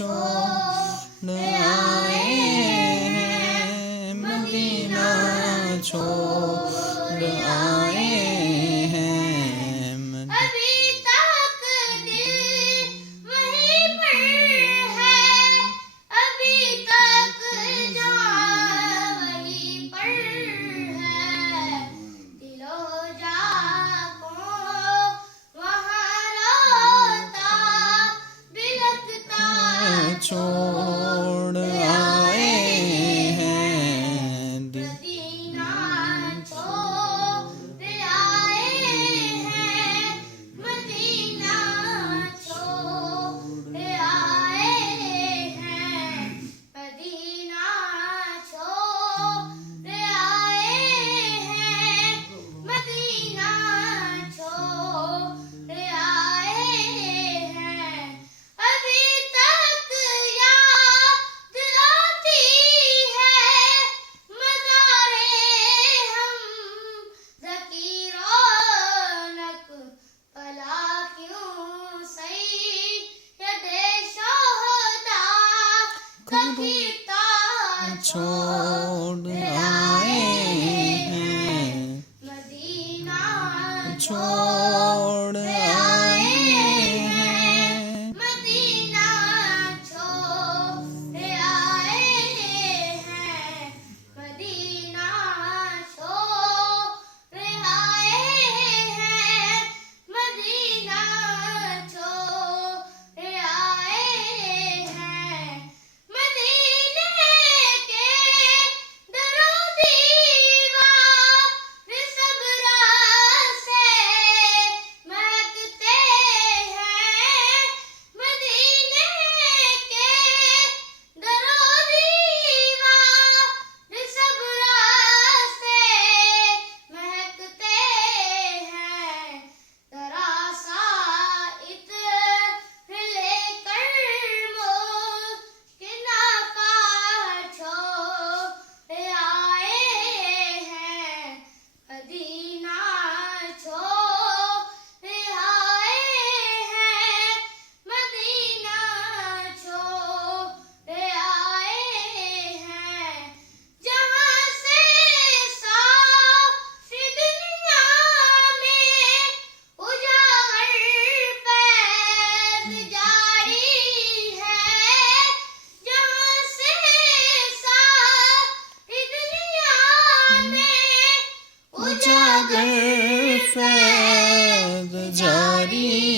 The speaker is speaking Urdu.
چھوڑ آئے ہیں، مدینہ چھوڑ آئے ہیں۔ ابھی تک دل وہیں پر ہے، ابھی تک جان وہیں پر ہے، دل و جاں کو وہاں روتا بلکتا چھوڑ آئے ہیں، مدینہ چھوڑ آئے ہیں، مدینہ چھوڑ آئے ہیں، مدینہ چھوڑ آئے ہیں، مدینہ چھوڑ آئے ہیں۔ ابھی تک یاد آتی ہے مزارِ حمزہ کی رونق، بھلا کیوں سید شہداء کبھی چھوڑ آئے ہیں، مدینہ چھوڑ آئے ہیں، مدینہ چھوڑ آئے ہیں، مدینہ چھوڑ آئے ہیں، مدینہ چھوڑ آئے ہیں۔ مدینے کے در و دیوار سب راہ سے مہکتے ہیں، مدینے کے در و دیوار سب راہ سے مہکتے ہیں، ذرا سا عطر لے کر مسکنا چھوڑ آئے ہیں، مدینہ چھوڑ آئے ہیں، مدینہ چھوڑ آئے ہیں۔ جہاں سے ساری دنیا میں اجاگر فیض جاری ہے، جہاں سے ساری دنیا میں اجاگر فیض جاری